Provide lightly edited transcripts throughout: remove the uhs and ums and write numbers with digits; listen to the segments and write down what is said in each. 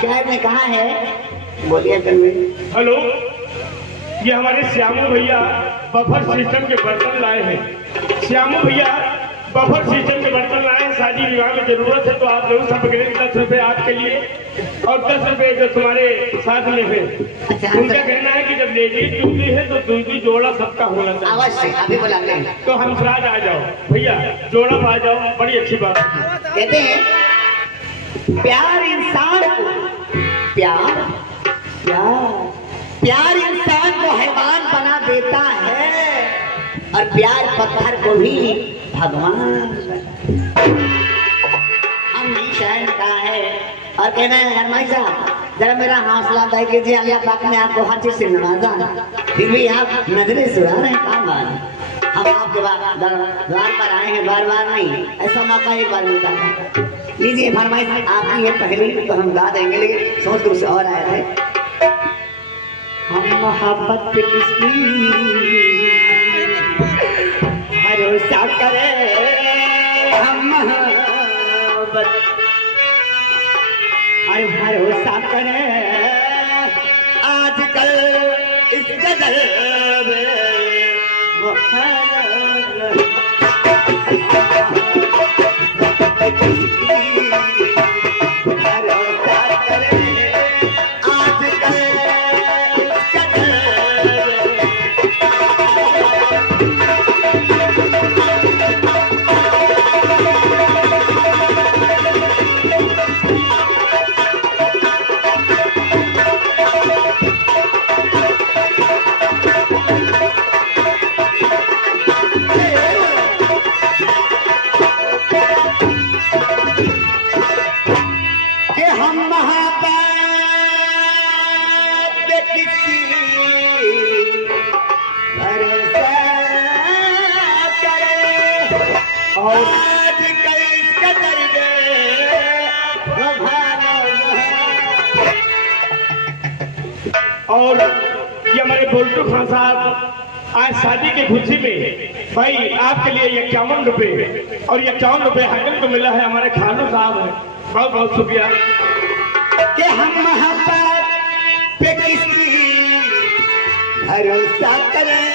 शायद ने कहा है, बोलिए कन्वे। हेलो, ये हमारे श्यामू भैया बफर सिस्टम के बर्तन लाए हैं। श्यामू भैया बफर सिस्टम के बर्तन लाए हैं, शादी विवाह में जरूरत है तो आप लोग सब 10 रुपए आपके लिए और 10 रुपए जो तुम्हारे साथ में है। उनका कहना है कि जब लेडीज जुड़ती है तो दूसरी जोड़ा सबका होना चाहिए। अवश्य, अभी बुलाते हैं। तो हम राज आ जाओ भैया, जोड़ा आ जाओ, बड़ी अच्छी बात। कहते हैं प्यार इंसान को प्यार इंसान को हैवान बना देता है और प्यार पत्थर को भी भगवान। हम शायद ने कहा है और कहना है हरमाई साहब जरा मेरा हौसला अफजाई कीजिए। अल्लाह पाक ने आपको हर चीज से नवाजा, फिर भी आप नजरें सुरा रहे हैं। काम बात हम आपके द्वार पर आए हैं, बार बार नहीं, ऐसा मौका एक बार मिलता है। लीजिए फरमाइश आपकी है पहली तो हम गा देंगे, लेकिन सोच दूर से और आया है। हम मोहब्बत पे किसकी भरोसा करें, हम मोहब्बत भरोसा करें आजकल इस कदर और ये हमारे बोल्टू खान साहब आज शादी की खुशी में भाई आपके लिए 51 रुपए और 51 रुपए हकन को मिला है। हमारे खानू साहब है, बहुत बहुत शुक्रिया। कि हम मोहब्बत पे किसकी भरोसा करें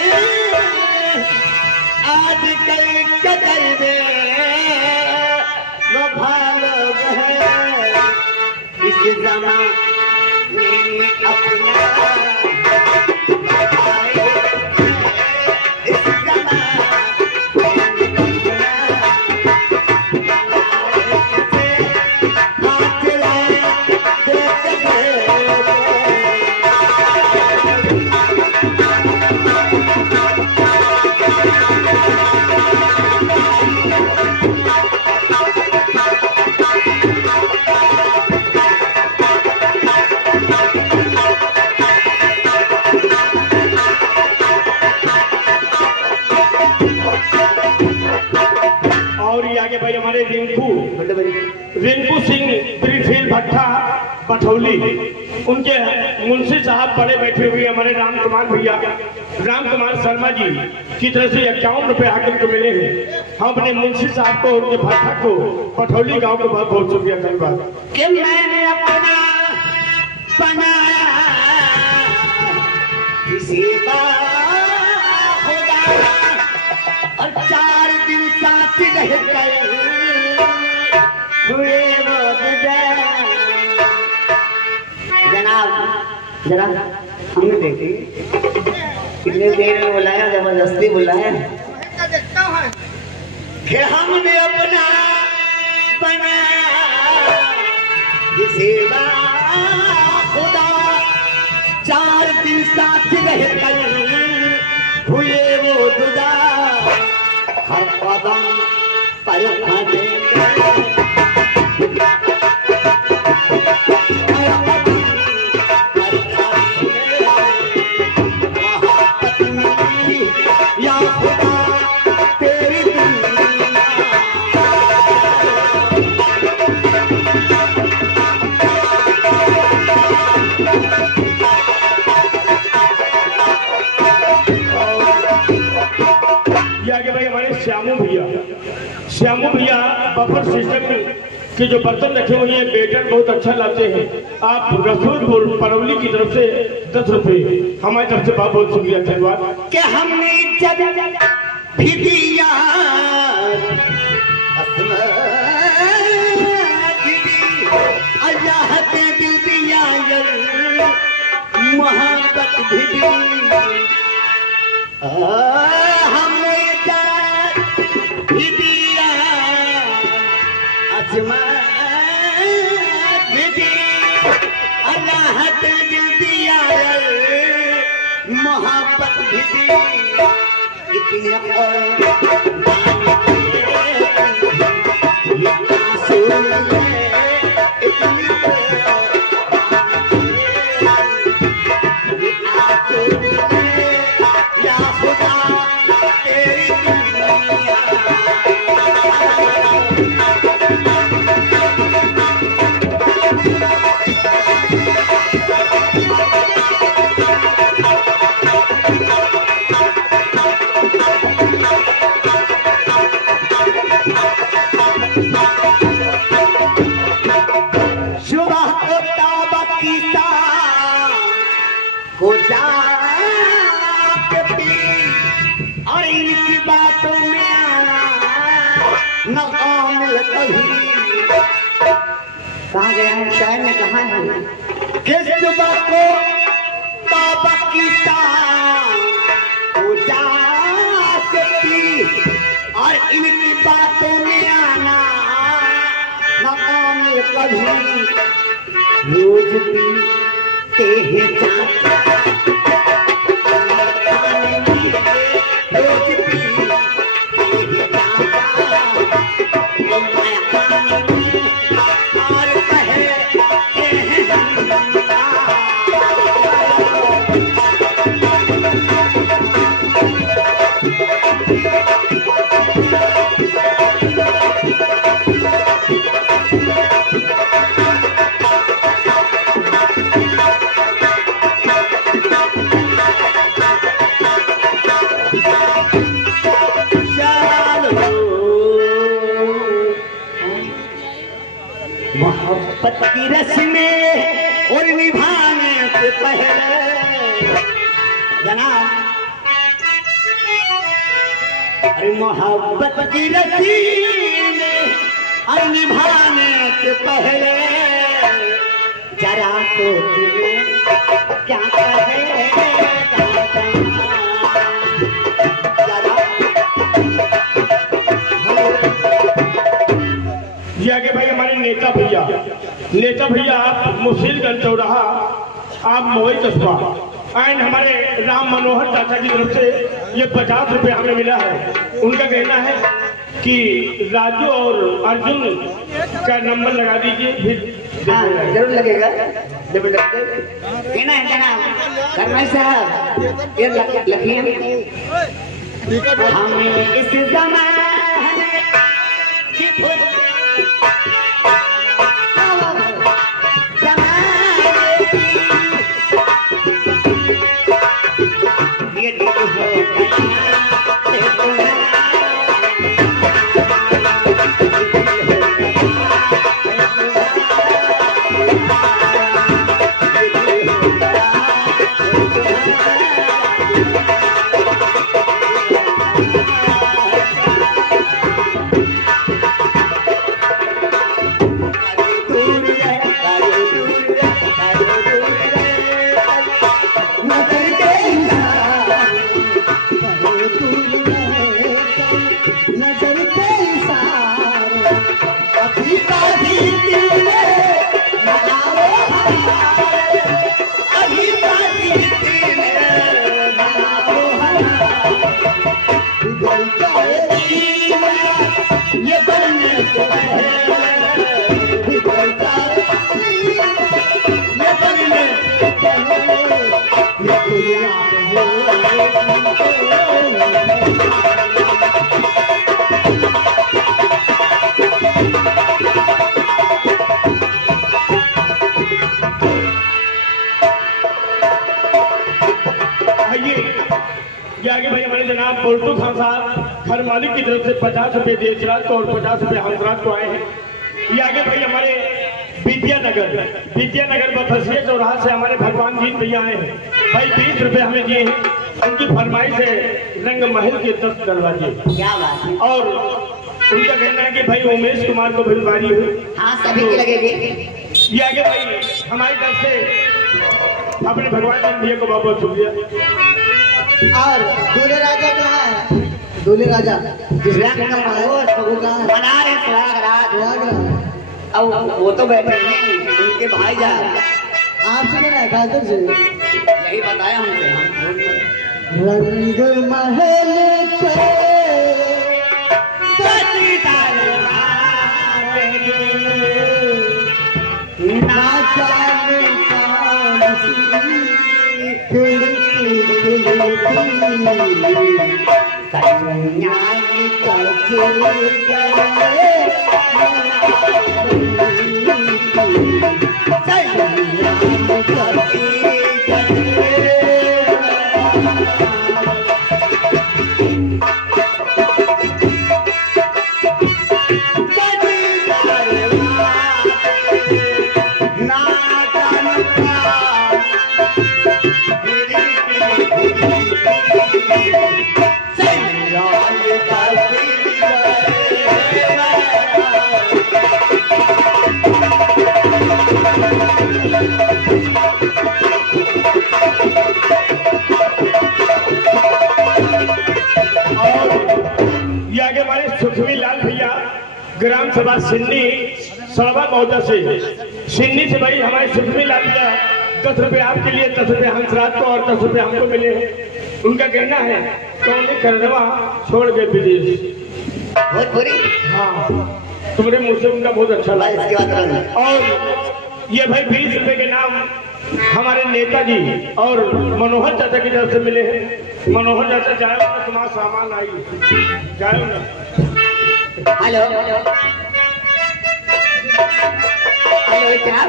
आजकल कदर में वो भालो है इस ज़माने में अपना रिंकू सिंह ब्रिफील भट्टा बठौली, उनके मुंशी साहब बड़े बैठे हुए हमारे राम कुमार शर्मा जी की तरफ से 51 रुपए हाकिम को मिले हैं। हम अपने मुंशी साहब को उनके भट्टा को बठौली गांव को बहुत बहुत शुक्रिया धन्यवाद। कि मैंने अपना बनाया किसी खुदा और 4 दिन साथ रह गए जनाब। जरा हमने देखी कितने देर में बुलाया, जबरदस्ती बुलाया कि हमने अपना बनाया जिसे खुदा 4 दिन साथ रह गए हुए वो जुदा हर कदम पर श्यामू भैया बफर सिस्टम के जो बर्तन रखे हुए हैं बेटर बहुत अच्छा लाते हैं। आप रसूलपुर परवली की तरफ से 10 रुपए हमारी तरफ से बहुत बहुत शुक्रिया धन्यवाद। कि हमने जब भी दिया अल्लाह के दिल दिया मोहब्बत भी दी हमने जब भी दिया अजमा भी दी अल्लाह के दिल दिया मोहब्बत भी दी इतनी और इनकी बातों में आना न आमिल कभी। कहाँ गया है शायर ने कहा है किस सुबह को तौबा की और इनकी बातों में आना न आमिल कभी। रोज पीते हैं जाते मोहब्बत की रस्में और निभाने से पहले जनाब अरे मोहब्बत की रस्में और निभाने से पहले जरा तो क्या कहे आगे भाई हमारे नेता भैया आप मुशीलगंज चौराहा आप मोहित कस्बा एंड हमारे राम मनोहर चाचा की तरफ से ये 50 रुपए हमें मिला है। उनका कहना है कि राजू और अर्जुन का नंबर लगा दीजिए फिर। हाँ जरूर लगेगा कहना है जनाब करनाई साहब ये लखिए हमें इस जमाने की आगे भाई हमारे जनाब बोल्टू खान साहब हर मालिक की तरफ से 50 रुपए देशराज को और 50 रुपए हंसराज को आए हैं। ये आगे भाई हमारे विद्यानगर बफसिया चौराहा से हमारे भगवान जी भैया आए हैं भाई, 20 रुपए हमें दिए हैं। उनकी फरमाइश है रंग महल के 10 दरवाजे। क्या बात है। और उनका कहना है कि भाई उमेश कुमार को भिजवारी हुई। हाँ सभी की लगेगी। ये आगे भाई हमारी तरफ से अपने भगवान जी भैया को बहुत बहुत शुक्रिया। और दूल्हे राजा कहाँ है? दूल्हे राजा बना रहे सुहागराज। अब वो तो बैठे हैं उनके भाई जा। आपसे क्या है? खातर से यही बताया हमसे। हम रंग महल के ना जाने कौन सी खिड़की ग्राम सभा सिन्नी सड़वा मौजा से सिन्नी से भाई हमारे सुखमी लाल भैया 10 रुपए आपके लिए, 10 रुपए हंसराज को और 10 रुपए हमको मिले हैं। उनका कहना है कौन करवा छोड़ के विदेश। बहुत बुरी। हाँ तुम्हारे मुंह से उनका बहुत अच्छा लगा। इसके बाद और ये भाई 20 रुपए के नाम हमारे नेताजी और मनोहर चाचा की तरफ से मिले हैं। मनोहर चाचा जाए ना तुम्हारा सामान आई जाए ना। हेलो हेलो क्या।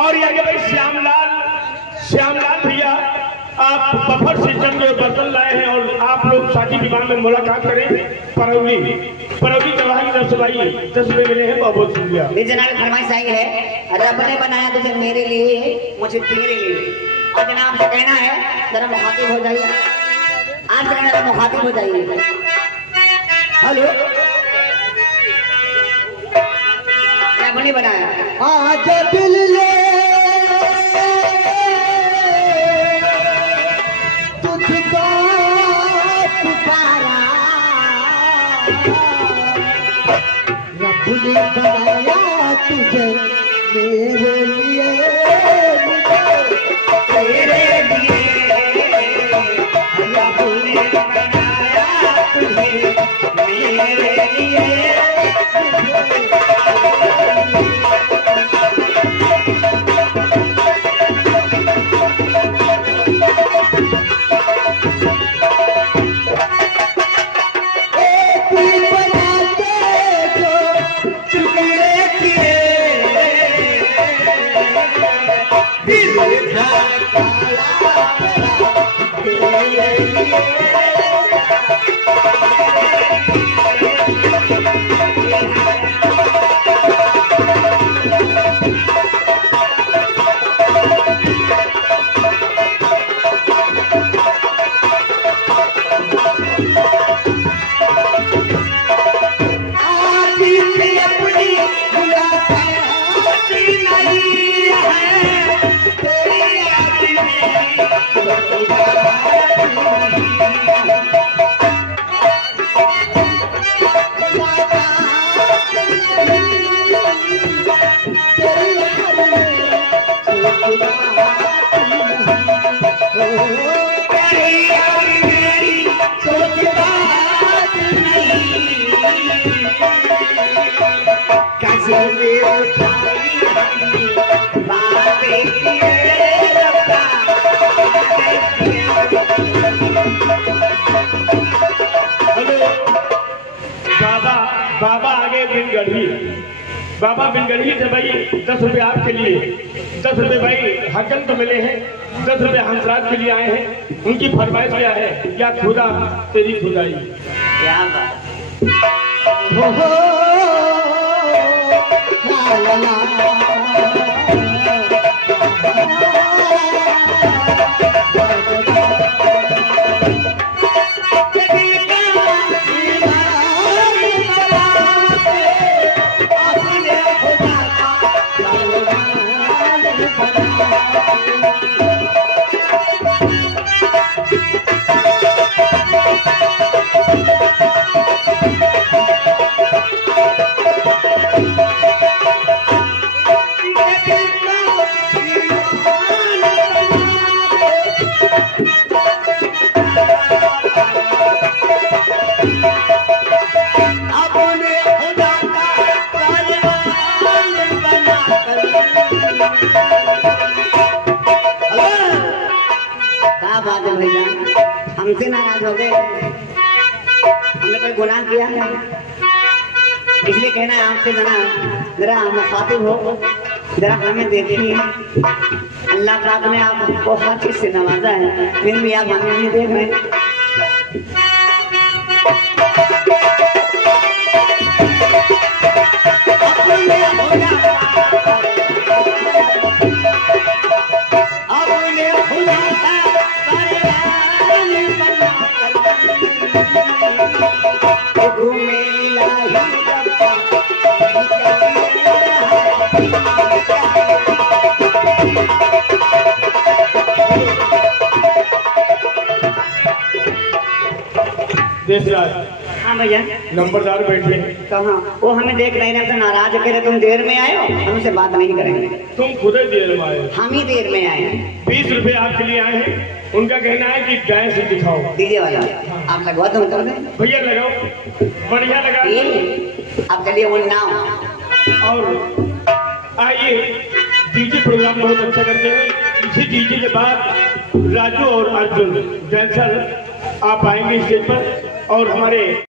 और ये आगे भाई श्यामलाल भैया आप बफर सिस्टम के बर्तन लाए हैं और आप लोग शादी विवाह में मुलाकात करें। परौली चौराहा की तरफ से भाई 10 रुपए मिले हैं, बहुत बहुत शुक्रिया। मेरी जनाब फरमाइश आई है, रब ने बनाया तुझे मेरे लिए, मुझे तेरे लिए। और जनाब से कहना है जरा मुखातिब हो जाइए। आपसे कहना जरा मुखातिब हो जाइए। हेलो रब ने बनाया। आज दिल ले तुझको पुकारा, रब ने बनाया तुझे मेरे लिए, तेरे लिए रब ने बनाया तुझे मेरे लिए। बाबा बिनगढ़ी से भाई 10 रुपए आपके लिए, 10 रुपए भाई हकन को मिले हैं, 10 रुपए हंसराज के लिए आए हैं। उनकी फरमाइश क्या है, या खुदा तेरी खुदाई। क्या बात। हो ला ला ला हमसे नाराज हो गए, हमने कोई गुनाह किया है इसलिए कहना है आपसे जरा मुखातिब हो, जरा हमें देखिए। अल्लाह पाक ने आपको हर चीज से नवाजा है, फिर भी आप हमें नहीं देख रहे। देशराज। हाँ भैया। नंबरदार बैठे कहाँ? वो हमें देख रहे हैं तो नाराज कह रहे तुम देर में आए हो, हमसे बात नहीं करेंगे। तुम खुद ही देर में आए। हम ही देर में आए हैं। 20 रुपए आपके लिए आए हैं। उनका कहना है कि गाय से दिखाओ। डीजे वाला आप लगवा दो, कर दें भैया लगाओ, बढ़िया लगा। अब चलिए वो नाव और आइए, डीजे प्रोग्राम बहुत अच्छा करते हैं। इसी डीजे के बाद राजू और अर्जुन डांसर आप आएंगे स्टेज पर और हमारे